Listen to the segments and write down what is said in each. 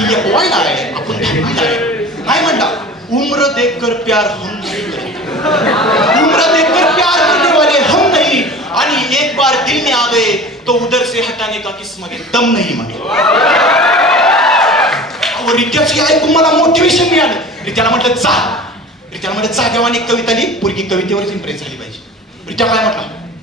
ती एक वायला आहे, आपण धावला आहे. नाही म्हणला उम्र देखकर प्यार हम नहीं करते, उम्र देखकर प्यार करने वाले हम नहीं, आणि एक बार दिल में आ गए तो उधर से हटाने का किस्मत में दम नहीं म्हटलं. रित्याची ऐकून मला मोटिवेशन मिळालं. रित्याला म्हटलं जा, रित्याला म्हटलं जा देवाने एक कविता लिही, पोरगी कवितेवरच इम्प्रेस झाली पाहिजे. रित्या काय म्हटला,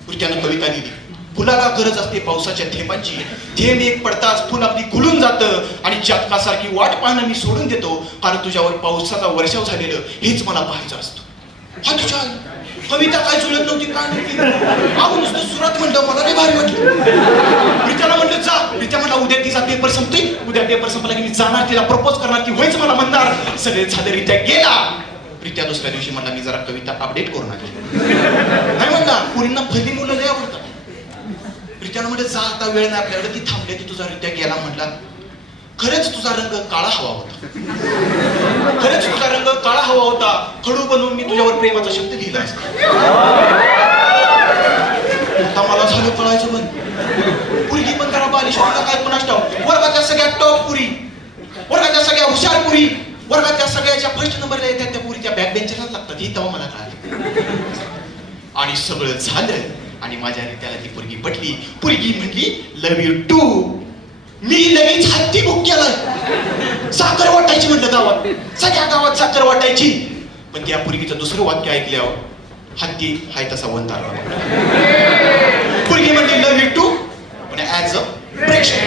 रित्यानं कविता लिहिली. फुलाला गरज असते पावसाच्या थेंबांची, थेंब एक पडताच फुल अगदी खुलून जातं, आणि चातकासारखी वाट पाहणं मी सोडून देतो, कारण तुझ्यावर पावसाचा वर्षाव झालेलं हेच मला पाहायचं असतं. हा तुझ्या कविता काय जुळत नव्हती, काय नव्हती, आपण नुसतं सुरात म्हणलं, मला नाही भारी वाटलं. रित्याला म्हटलं जा. रित्या म्हटलं उद्या तिचा पेपर संपतोय, उद्या पेपर संपला की मी जाणार, तिला प्रपोज करणार, ती होईच मला म्हणणार. सगळे झालं. रित्या गेला. रित्या दुसऱ्या दिवशी म्हणला मी जरा कविता अपडेट करून आली. नाही म्हणला पुरींना भली मुलं लय आवडतात. रित्याला म्हटलं जा आता वेळ नाही आपल्याकडे. ती थांबले की तुझा रित्या गेला. म्हटला खरंच तुझा रंग काळा हवा होता, खरंच तुझा रंग काळा हवा होता, खडू बनवून मी तुझ्यावर प्रेमाचा शब्द लिहिला असता. आता मला झालं कळायचं पण पुरगी पण करा बालिश होता काय कोणाच ठाव. वर्गाच्या सगळ्या टॉप पुरी, वर्गाच्या सगळ्या हुशार पुरी, वर्गाच्या सगळ्याच्या फर्स्ट नंबरला येतात त्या पुरीच्या बॅक बेंचरलाच लागतात. ही तेव्हा मला कळालं. आणि सगळं झालं आणि माझ्या रित्याला ती पुरगी पटली. पुरगी म्हणली लव्ह यू टू. मी लगेच हत्ती बुक केलं. साखर वाटायची म्हटलं गावात, सगळ्या गावात साखर वाटायची. पण त्या पुरगीचं दुसरं वाक्य ऐकल्यावर हत्ती हाय तसा वंतार. पुरगी म्हणली लव्ह यू टू पण ऍज अ प्रेक्षक.